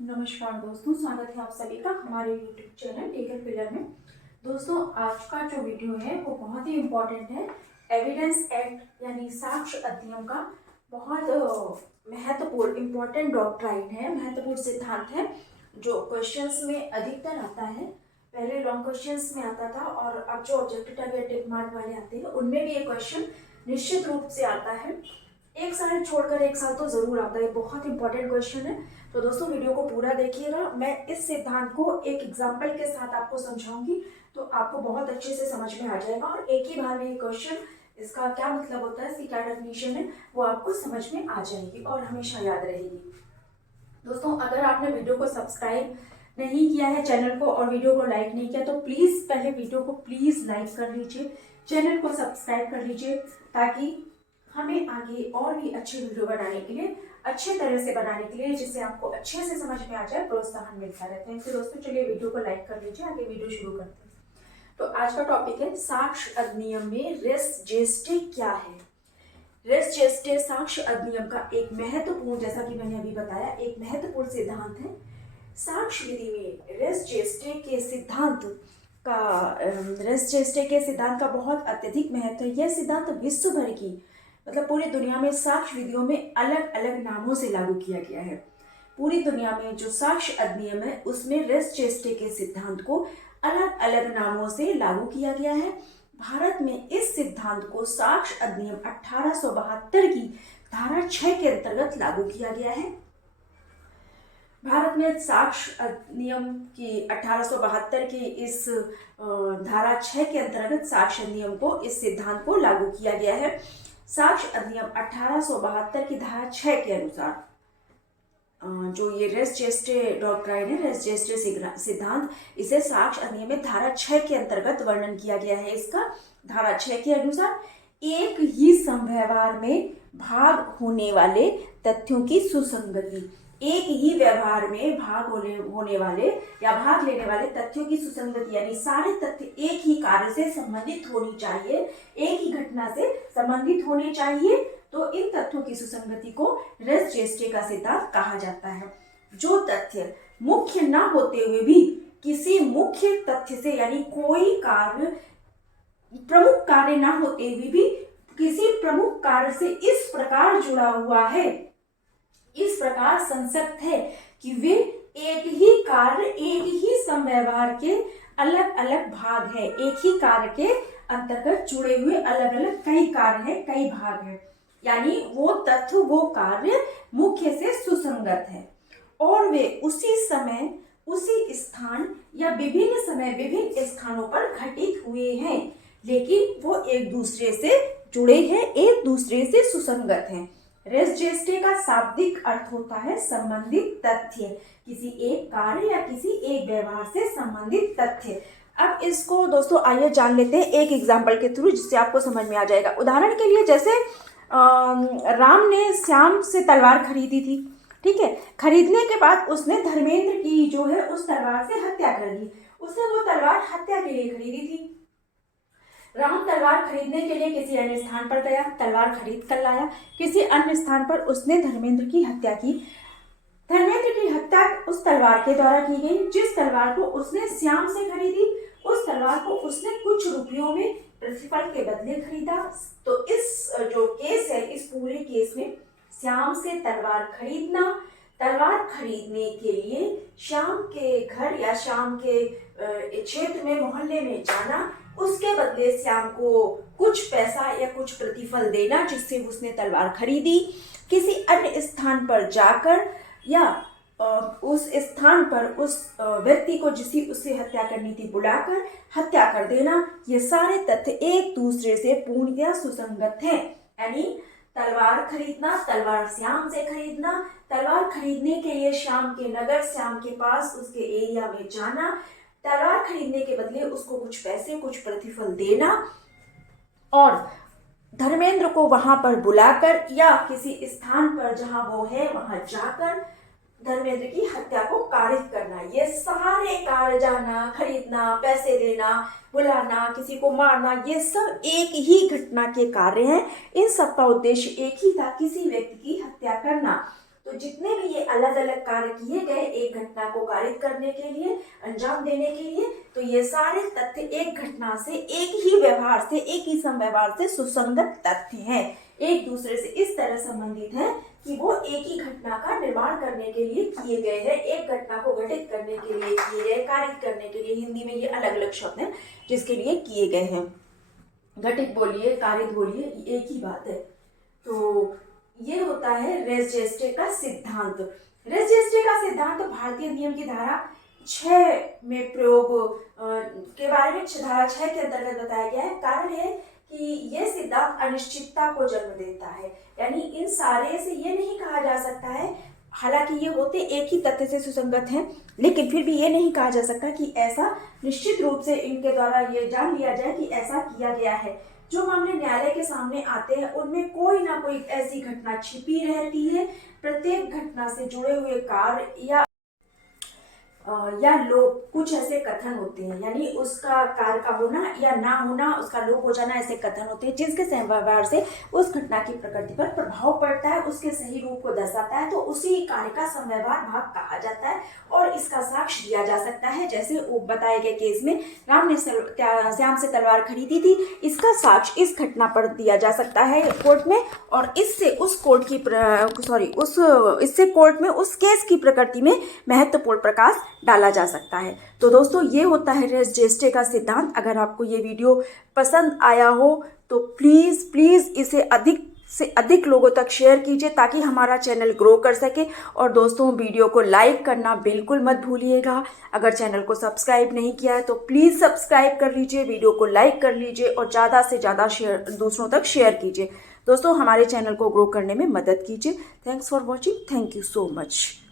नमस्कार दोस्तों, स्वागत है आप सभी का हमारे YouTube चैनल लीगल पिलर में। दोस्तों, आज का जो वीडियो है वो बहुत ही इम्पोर्टेंट है। एविडेंस एक्ट यानी साक्ष्य अधिनियम का बहुत महत्वपूर्ण इम्पोर्टेंट डॉक्ट्राइन है, महत्वपूर्ण सिद्धांत है जो क्वेश्चंस में अधिकतर आता है। पहले लॉन्ग क्वेश्चंस में आता था और अब जो ऑब्जेक्टिव टारगेट टिक मार्क वाले आते हैं उनमें भी ये क्वेश्चन निश्चित रूप से आता है। एक साल छोड़कर एक साल तो जरूर आता है, बहुत इंपॉर्टेंट क्वेश्चन है। तो दोस्तों, वीडियो को पूरा देखिएगा। मैं इस सिद्धांत को एक एग्जाम्पल के साथ आपको समझाऊंगी तो आपको बहुत अच्छे से समझ में आ जाएगा और एक ही बार में ये क्वेश्चन, इसका क्या मतलब होता है, इसकी क्या डेफिनेशन है, वो आपको समझ में आ जाएगी और हमेशा याद रहेगी। दोस्तों, अगर आपने वीडियो को सब्सक्राइब नहीं किया है चैनल को और वीडियो को लाइक नहीं किया तो प्लीज पहले वीडियो को प्लीज लाइक कर लीजिए, चैनल को सब्सक्राइब कर लीजिए ताकि हमें आगे और भी अच्छे वीडियो बनाने के लिए, अच्छे तरह से बनाने के लिए, जिससे आपको अच्छे से समझ में आ जाए, प्रोत्साहन मिलता रहता है। तो दोस्तों चलिए वीडियो को लाइक कर लीजिए, आगे वीडियो शुरू करते हैं। तो आज का टॉपिक है साक्ष्य अधिनियम में रेस जेस्टे क्या है। रेस जेस्टे साक्ष्य अधिनियम का एक महत्वपूर्ण, जैसा कि मैंने अभी बताया, एक महत्वपूर्ण सिद्धांत है। साक्ष्य विधि में रेस जेस्टे के सिद्धांत का बहुत अत्यधिक महत्व है। यह सिद्धांत विश्व भर की, मतलब पूरी दुनिया में साक्ष्य विधियों में अलग अलग नामों से लागू किया गया है। पूरी दुनिया में जो साक्ष्य अधिनियम है उसमें रेस जेस्टे के सिद्धांत को अलग अलग नामों से लागू किया गया है। भारत में इस सिद्धांत को साक्ष्य अधिनियम 1872 की धारा 6 के अंतर्गत लागू किया गया है। भारत में साक्ष्य अधिनियम की 1872 की इस धारा 6 के अंतर्गत साक्ष्य अधिनियम को, इस सिद्धांत को लागू किया गया है। साक्ष्य अधिनियम 1872 की धारा 6 के अनुसार जो ये रेस जेस्टे डॉक्ट्राइन है, रेस जेस्टे सिद्धांत, इसे साक्ष्य अधिनियम में धारा 6 के अंतर्गत वर्णन किया गया है। इसका धारा 6 के अनुसार एक ही समव्यवहार में भाग होने वाले तथ्यों की सुसंगति, एक ही व्यवहार में भाग होने वाले या भाग लेने वाले तथ्यों की सुसंगति, यानी सारे तथ्य एक ही कार्य से संबंधित होनी चाहिए, एक ही घटना से संबंधित होने चाहिए, तो इन तथ्यों की सुसंगति को रेस जेस्टे का सिद्धांत कहा जाता है। जो तथ्य मुख्य न होते हुए भी किसी मुख्य तथ्य से, यानी कोई कार्य, प्रमुख कार्य न होते हुए भी किसी प्रमुख कार्य से इस प्रकार जुड़ा हुआ है, इस प्रकार संसक्त है कि वे एक ही कार्य, एक ही समव्यवहार के अलग अलग भाग है, एक ही कार्य के अंतर्गत जुड़े हुए अलग अलग कई कार्य है, कई भाग है, यानी वो तत्व, वो कार्य मुख्य से सुसंगत है और वे उसी समय, उसी स्थान या विभिन्न समय विभिन्न स्थानों पर घटित हुए हैं, लेकिन वो एक दूसरे से जुड़े हैं, एक दूसरे से सुसंगत हैं। रेस जेस्टे का शाब्दिक अर्थ होता है संबंधित तथ्य, किसी एक कार्य या किसी एक व्यवहार से संबंधित तथ्य। अब इसको दोस्तों आइए जान लेते हैं एक एग्जाम्पल के थ्रू, जिससे आपको समझ में आ जाएगा। उदाहरण के लिए, जैसे राम ने श्याम से तलवार खरीदी थी, ठीक है। खरीदने के बाद उसने धर्मेंद्र की जो है उस तलवार से हत्या कर दी। उसने वो तलवार हत्या के लिए खरीदी थी। राम तलवार खरीदने के लिए किसी अन्य स्थान पर गया, तलवार खरीद कर लाया। किसी अन्य स्थान पर उसने धर्मेंद्र की हत्या की। धर्मेंद्र की हत्या उस तलवार के द्वारा की गई जिस तलवार को उसने श्याम से खरीदी। उस तलवार को उसने कुछ रुपयों में प्रतिफल के बदले खरीदा। तो इस जो केस है, इस पूरे केस में श्याम से तलवार खरीदना, तलवार खरीदने के लिए श्याम के घर या श्याम के क्षेत्र में, मोहल्ले में जाना, उसके बदले श्याम को कुछ पैसा या कुछ प्रतिफल देना जिससे उसने तलवार खरीदी। किसी अन्य स्थान पर जाकर या उस स्थान पर उस व्यक्ति को जिसकी उससे हत्या करनी थी बुलाकर हत्या कर देना। ये सारे तथ्य एक दूसरे से पूर्णतः सुसंगत हैं। यानी तलवार खरीदना, तलवार श्याम से खरीदना, तलवार खरीदने के लिए श्याम के नगर, श्याम के पास, उसके एरिया में जाना, तलवार खरीदने के बदले उसको कुछ पैसे, कुछ प्रतिफल देना और धर्मेंद्र को वहां पर बुलाकर या किसी स्थान पर जहां वो है वहां जाकर धर्मेंद्र की हत्या को कारित करना। ये सारे कार्य, जाना, खरीदना, पैसे देना, बुलाना, किसी को मारना, ये सब एक ही घटना के कार्य हैं। इन सब का उद्देश्य एक ही था, किसी व्यक्ति की हत्या करना। तो जितने भी ये अलग अलग कार्य किए गए एक घटना को कारित करने के लिए, अंजाम देने के लिए, तो ये सारे तथ्य एक घटना से, एक ही व्यवहार से, एक ही समव्यवहार से सुसंगत तथ्य हैं, एक दूसरे से इस तरह संबंधित हैं कि वो एक ही घटना का निर्माण करने के लिए किए गए हैं, एक घटना को घटित करने के लिए किए गए, कारित करने के लिए। हिंदी में ये अलग अलग शब्द हैं जिसके लिए किए गए हैं। घटित बोलिए, कारित बोलिए, एक ही बात है। तो ये होता है रेस जेस्टे का सिद्धांत। रेस जेस्टे का सिद्धांत भारतीय नियम की धारा 6 में प्रयोग के बारे में धारा 6 के अंतर्गत बताया गया है। कारण है कि यह सिद्धांत अनिश्चितता को जन्म देता है, यानी इन सारे से ये नहीं कहा जा सकता है, हालांकि ये होते एक ही तथ्य से सुसंगत हैं, लेकिन फिर भी ये नहीं कहा जा सकता कि ऐसा निश्चित रूप से इनके द्वारा ये जान लिया जाए कि ऐसा किया गया है। जो मामले न्यायालय के सामने आते हैं उनमें कोई ना कोई ऐसी घटना छिपी रहती है। प्रत्येक घटना से जुड़े हुए कार्य या लोग, कुछ ऐसे कथन होते हैं, यानी उसका कार्य का होना या ना होना, उसका लोप हो जाना, ऐसे कथन होते हैं जिसके समव्यवहार से उस घटना की प्रकृति पर प्रभाव पड़ता है, उसके सही रूप को दर्शाता है, तो उसी कार्य का समव्यवहार भाग कहा जाता है और इसका साक्ष्य दिया जा सकता है। जैसे बताए गए केस में राम ने श्याम से तलवार खरीदी थी, इसका साक्ष्य इस घटना पर दिया जा सकता है कोर्ट में, और इससे उस कोर्ट की इससे कोर्ट में उस केस की प्रकृति में महत्वपूर्ण प्रकाश डाला जा सकता है। तो दोस्तों ये होता है रेस जेस्टे का सिद्धांत। अगर आपको ये वीडियो पसंद आया हो तो प्लीज़ इसे अधिक से अधिक लोगों तक शेयर कीजिए ताकि हमारा चैनल ग्रो कर सके। और दोस्तों वीडियो को लाइक करना बिल्कुल मत भूलिएगा। अगर चैनल को सब्सक्राइब नहीं किया है तो प्लीज़ सब्सक्राइब कर लीजिए, वीडियो को लाइक कर लीजिए और ज़्यादा से ज़्यादा दूसरों तक शेयर कीजिए। दोस्तों हमारे चैनल को ग्रो करने में मदद कीजिए। Thanks for watching. Thank you so much.